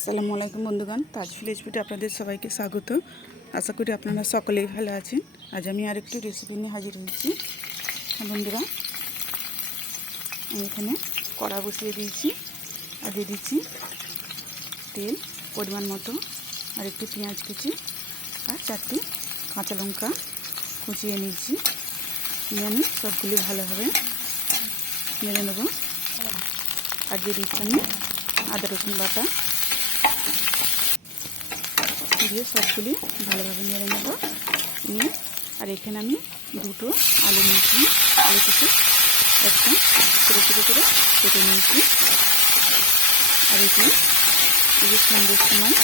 আসসালামু আলাইকুম বন্ধুগণ, তাজ ভিলেজ ফুডে আপনাদের সবাইকে স্বাগত। আশা করি আপনারা সকলেই ভালো আছেন। আজ আমি আরেকটি রেসিপি নিয়ে হাজির হয়েছি। বন্ধুরা, আমি এখানে কড়া বসিয়ে দিয়েছি আর দিয়ে দিচ্ছি তেল পরিমাণ মতো, আর একটি পেঁয়াজ কুচি আর 4টি কাঁচা লঙ্কা কুচিয়ে নিয়েছি। নিয়ে আমি সবগুলি ভালোভাবে নেড়ে নেব। আর দিয়ে দিচ্ছি আমি আদা রসুন বাটা দিয়ে সবগুলি ভালোভাবে নেড়ে নেব। নিয়ে আর এখানে আমি দুটো আলু নিয়েছি, আলুটিকে একদম ছোটো ছোটো করে কেটে নিয়েছি। আর এটি এই সন্ধ্যের সময়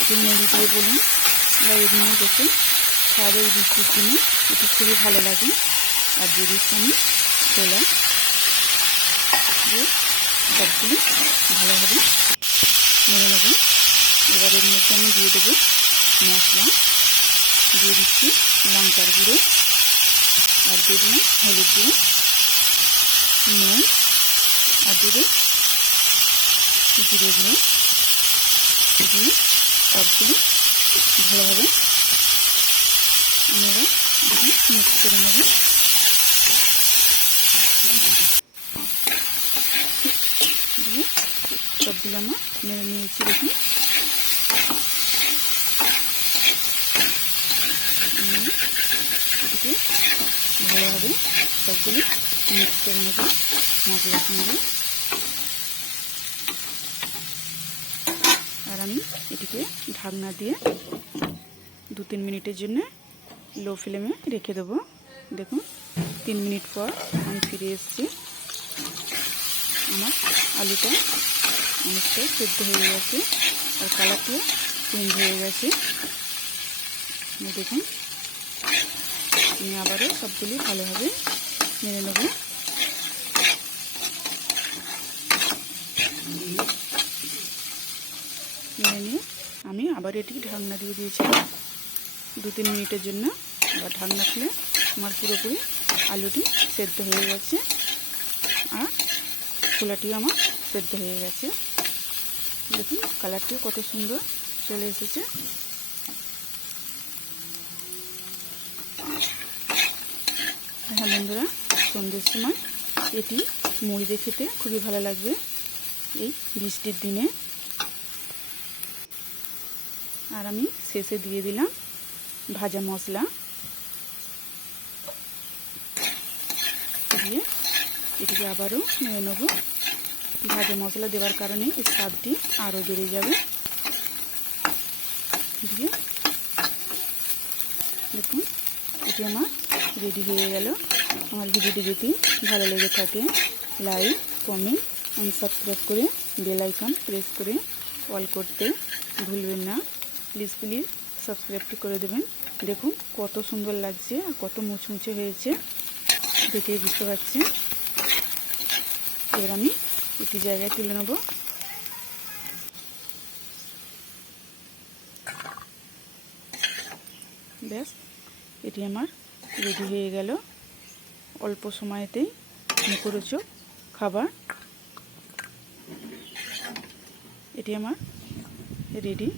এটি মুড়ি দিয়ে বলুন বা এমনি দেখে খাওয়া এই বৃষ্টির দিনে এটি খুবই ভালো লাগে। আর দিয়ে দিচ্ছি আমি ছোলা দিয়ে সবগুলি ভালোভাবে নেড়ে নেব। এবার এর মধ্যে আমি দিয়ে দেবো মশলা, দিয়ে দিচ্ছি লঙ্কার গুঁড়ো, আর দিয়ে দিলাম হলুদ গুঁড়ো, নুন, আর দেবো জিরে গুঁড়ো দিয়ে সবগুলো ভালোভাবে আমি এবার মিক্স করে নেব। দিয়ে সবগুলো আমার নেড়ে নিয়েছি। দেখুন এটিকে ভালোভাবে সবগুলো মিক্স করে নেব মশলার সঙ্গে। আর আমি এটিকে ঢাকনা দিয়ে 2-3 মিনিটের জন্য লো ফ্লেমে রেখে দেবো। দেখুন 3 মিনিট পর আমি ফিরে এসেছি। আমার আলুটা অনেকটা সেদ্ধ হয়ে গেছে আর কালারটিও চেঞ্জ হয়ে গেছে। দেখুন আমি আবারও সবগুলি ভালোভাবে নেড়ে নেব। নেড়ে নিয়ে আমি আবার এটি ঢাকনা দিয়ে দিয়েছিলাম 2-3 মিনিটের জন্য। আবার ঢাকনা খুলে আমার পুরোপুরি আলুটি সেদ্ধ হয়ে গেছে আর ছোলাটিও আমার সেদ্ধ হয়ে গেছে। দেখুন কালারটিও কত সুন্দর চলে এসেছে। হ্যাঁ বন্ধুরা, সন্ধ্যের সময় এটি মুড়ি দিয়ে খেতে খুবই ভালো লাগবে এই বৃষ্টির দিনে। আর আমি শেষে দিয়ে দিলাম ভাজা মশলা, দিয়ে এটিকে আবারও নেড়ে নেব। ভাজা মশলা দেওয়ার কারণে এর স্বাদটি আরও বেড়ে যাবে। দিয়ে দেখুন এটি আমার রেডি হয়ে গেল। আমার ভিডিওটি যদি ভালো লেগে থাকে লাইক, কমেন্ট এবং সাবস্ক্রাইব করে বেল আইকন প্রেস করে অল করতে ভুলবেন না। প্লিজ সাবস্ক্রাইবটি করে দেবেন। দেখুন কত সুন্দর লাগছে আর কত মুচমুচে হয়েছে, দেখেই বুঝতে পারছেন। এবার আমি একটি জায়গায় তুলে নেব। ব্যাস এটি আমার রেডি হয়ে গেল। অল্প সময়তেই মুখরোচক খাবার এটি আমার রেডি।